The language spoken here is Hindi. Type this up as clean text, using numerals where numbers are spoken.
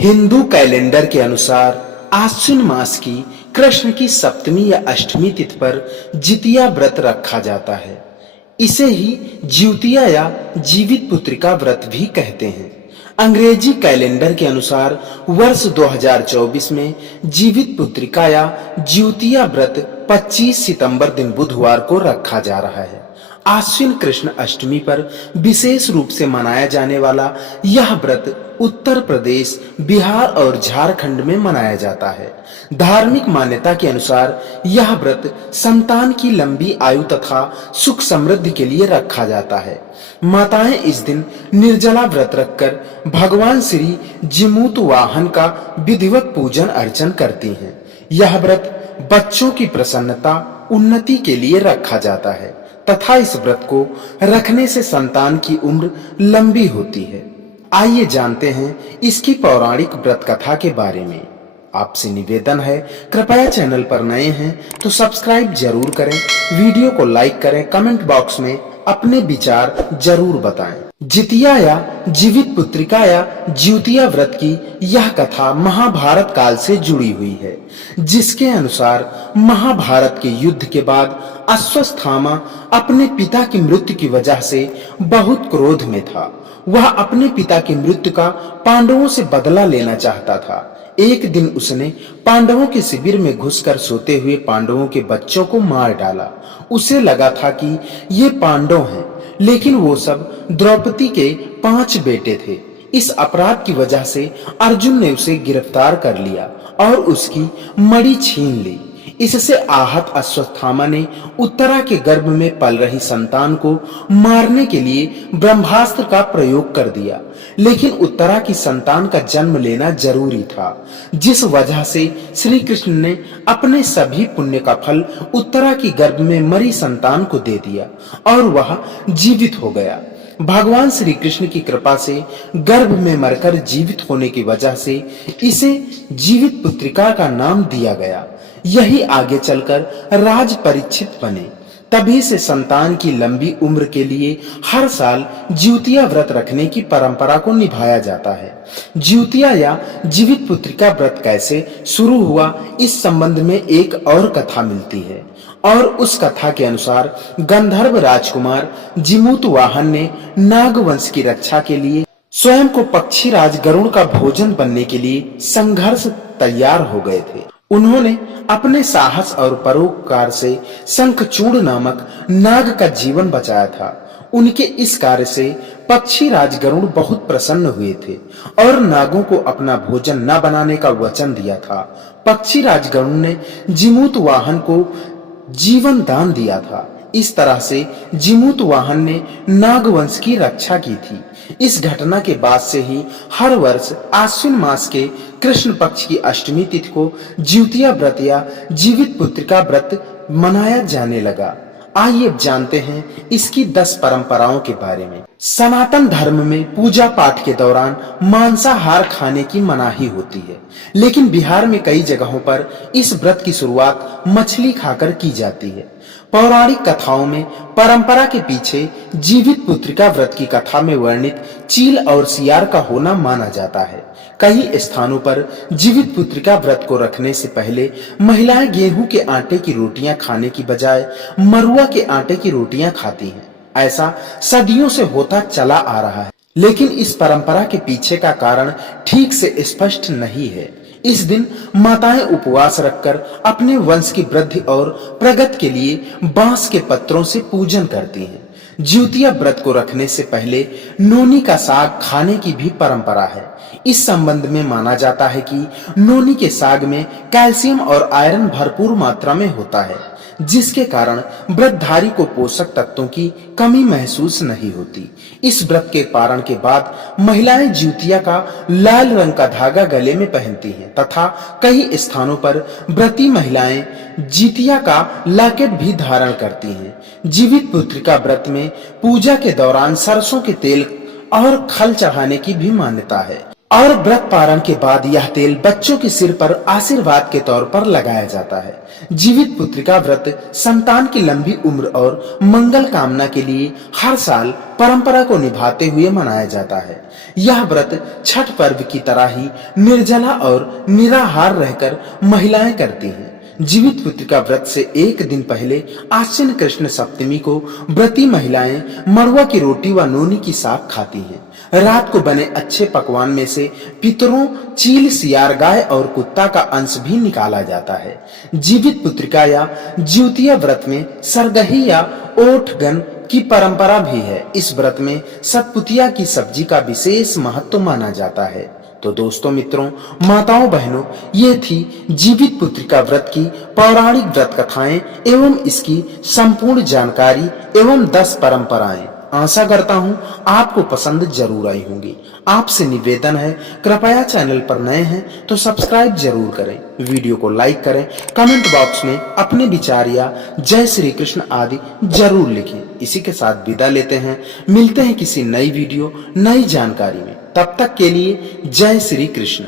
हिंदू कैलेंडर के अनुसार आश्विन मास की कृष्ण की सप्तमी या अष्टमी तिथि पर जितिया व्रत रखा जाता है। इसे ही ज्यूतिया या जीवित पुत्रिका व्रत भी कहते हैं। अंग्रेजी कैलेंडर के अनुसार वर्ष 2024 में जीवित पुत्रिका या ज्यूतिया व्रत 25 सितंबर दिन बुधवार को रखा जा रहा है। आश्विन कृष्ण अष्टमी पर विशेष रूप से मनाया जाने वाला यह व्रत उत्तर प्रदेश, बिहार और झारखंड में मनाया जाता है। धार्मिक मान्यता के अनुसार यह व्रत संतान की लंबी आयु तथा सुख समृद्धि के लिए रखा जाता है। माताएं इस दिन निर्जला व्रत रखकर भगवान श्री जिमूत वाहन का विधिवत पूजन अर्चन करती हैं। यह व्रत बच्चों की प्रसन्नता, उन्नति के लिए रखा जाता है तथा इस व्रत को रखने से संतान की उम्र लंबी होती है। आइए जानते हैं इसकी पौराणिक व्रत कथा के बारे में। आपसे निवेदन है, कृपया चैनल पर नए हैं तो सब्सक्राइब जरूर करें, वीडियो को लाइक करें, कमेंट बॉक्स में अपने विचार जरूर बताएं। जितिया या जीवित पुत्रिका या ज्यूतिया व्रत की यह कथा महाभारत काल से जुड़ी हुई है, जिसके अनुसार महाभारत के युद्ध के बाद अश्वत्थामा अपने पिता की मृत्यु की वजह से बहुत क्रोध में था। वह अपने पिता की मृत्यु का पांडवों से बदला लेना चाहता था। एक दिन उसने पांडवों के शिविर में घुसकर सोते हुए पांडवों के बच्चों को मार डाला। उसे लगा था कि ये पांडव हैं, लेकिन वो सब द्रौपदी के 5 बेटे थे। इस अपराध की वजह से अर्जुन ने उसे गिरफ्तार कर लिया और उसकी मणि छीन ली। इससे आहत अश्वत्थामा ने उत्तरा के गर्भ में पल रही संतान को मारने के लिए ब्रह्मास्त्र का प्रयोग कर दिया, लेकिन उत्तरा की संतान का जन्म लेना जरूरी था, जिस वजह से श्री कृष्ण ने अपने सभी पुण्य का फल उत्तरा की गर्भ में मरी संतान को दे दिया और वह जीवित हो गया। भगवान श्री कृष्ण की कृपा से गर्भ में मरकर जीवित होने की वजह से इसे जीवित पुत्रिका का नाम दिया गया। यही आगे चलकर राज परीक्षित बने। तभी से संतान की लंबी उम्र के लिए हर साल ज्यूतिया व्रत रखने की परंपरा को निभाया जाता है। ज्यूतिया या जीवित पुत्रिका व्रत कैसे शुरू हुआ, इस संबंध में एक और कथा मिलती है और उस कथा के अनुसार गंधर्व राजकुमार जिमूत वाहन ने नागवंश की रक्षा के लिए स्वयं को पक्षी राज गरुड़ का भोजन बनने के लिए संघर्ष तैयार हो गए थे। उन्होंने अपने साहस और परोपकार से शंखचूड़ नामक नाग का जीवन बचाया था। उनके इस कार्य से पक्षी राज गरुड़ बहुत प्रसन्न हुए थे और नागों को अपना भोजन न बनाने का वचन दिया था। पक्षी राज गरुड़ ने जिमूत वाहन को जीवन दान दिया था। इस तरह से जिमूत वाहन ने नागवंश की रक्षा की थी। इस घटना के बाद से ही हर वर्ष आश्विन मास के कृष्ण पक्ष की अष्टमी तिथि को ज्यूतिया व्रत या जीवित पुत्रिका व्रत मनाया जाने लगा। आइए अब जानते हैं इसकी 10 परंपराओं के बारे में। सनातन धर्म में पूजा पाठ के दौरान मांसाहार खाने की मनाही होती है, लेकिन बिहार में कई जगहों पर इस व्रत की शुरुआत मछली खाकर की जाती है। पौराणिक कथाओं में परंपरा के पीछे जीवित पुत्रिका व्रत की कथा में वर्णित चील और सियार का होना माना जाता है। कई स्थानों पर जीवित पुत्रिका व्रत को रखने से पहले महिलाएं गेहूं के आटे की रोटियां खाने की बजाय मरुआ के आटे की रोटियां खाती हैं। ऐसा सदियों से होता चला आ रहा है, लेकिन इस परंपरा के पीछे का कारण ठीक से स्पष्ट नहीं है। इस दिन माताएं उपवास रखकर अपने वंश की वृद्धि और प्रगति के लिए बांस के पत्रों से पूजन करती हैं। ज्यूतिया व्रत को रखने से पहले नोनी का साग खाने की भी परंपरा है। इस संबंध में माना जाता है कि नोनी के साग में कैल्शियम और आयरन भरपूर मात्रा में होता है, जिसके कारण व्रतधारी को पोषक तत्वों की कमी महसूस नहीं होती। इस व्रत के पारण के बाद महिलाएं ज्यूतिया का लाल रंग का धागा गले में पहनती हैं तथा कई स्थानों पर व्रती महिलाएं जितिया का लॉकेट भी धारण करती हैं। जीवित पुत्रिका व्रत में पूजा के दौरान सरसों के तेल और खल चढ़ाने की भी मान्यता है। और व्रत पारण के बाद यह तेल बच्चों के सिर पर आशीर्वाद के तौर पर लगाया जाता है। जीवित पुत्रिका व्रत संतान की लंबी उम्र और मंगल कामना के लिए हर साल परंपरा को निभाते हुए मनाया जाता है। यह व्रत छठ पर्व की तरह ही निर्जला और निराहार रहकर महिलाएं करती हैं। जीवित पुत्रिका व्रत से एक दिन पहले आश्विन कृष्ण सप्तमी को व्रती महिलाएं मड़ुआ की रोटी व नोनी की साग खाती हैं। रात को बने अच्छे पकवान में से पितरों, चील, सियार, गाय और कुत्ता का अंश भी निकाला जाता है। जीवित पुत्रिका या ज्योतिया व्रत में सरगही या ओठगन की परंपरा भी है। इस व्रत में सतपुतिया की सब्जी का विशेष महत्व माना जाता है। तो दोस्तों, मित्रों, माताओं, बहनों, ये थी जीवित पुत्रिका व्रत की पौराणिक व्रत कथाएं एवं इसकी संपूर्ण जानकारी एवं 10 परंपराएं। आशा करता हूं आपको पसंद जरूर आई होंगी। आपसे निवेदन है, कृपया चैनल पर नए हैं तो सब्सक्राइब जरूर करें, वीडियो को लाइक करें, कमेंट बॉक्स में अपने विचार या जय श्री कृष्ण आदि जरूर लिखें। इसी के साथ विदा लेते हैं, मिलते हैं किसी नई वीडियो, नई जानकारी में। तब तक के लिए जय श्री कृष्ण।